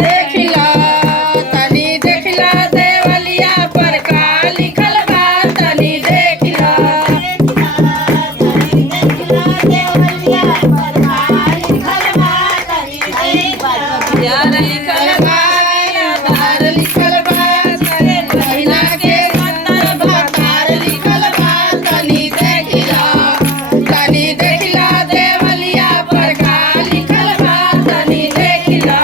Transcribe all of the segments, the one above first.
देखिला तनी देखिला देवलिया पर का लिखल बा तनी देखिला यार लिखल बा यार लिखल बा तनी महीना के सत्तर बहार लिखल बा तनी देखिला देवलिया पर का लिखल बा तनी देखिला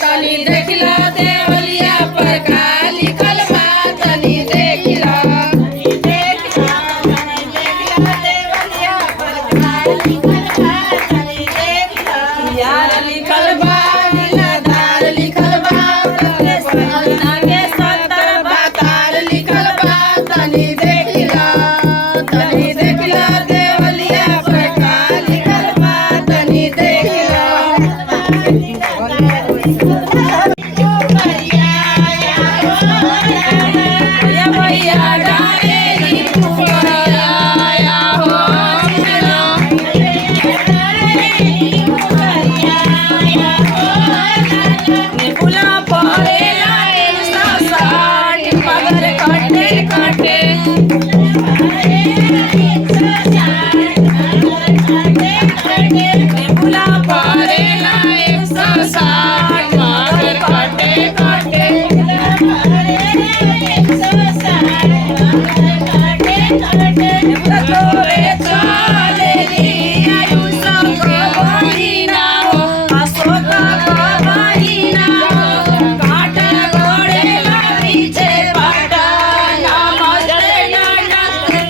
तनी देखिला देवलिया पर का लिखल बा तनी देखिला यार लिखल बा नीलाधार लिखल बा महीना के सत्तर बहार लिखल बा तनी देखिला देवलिया पर का लिखल बा तनी देखिला या भैया डालेली फुलरिया या हो फुला पड़ेला साठ मगर काटे काटे फुला पड़ेला 160 मगर काटे काटे तोरे चलेली आयुष का बहिना हो अशोक का बहिना हो काट गड़ेला पीछे पटा नमस्ते नमस्ते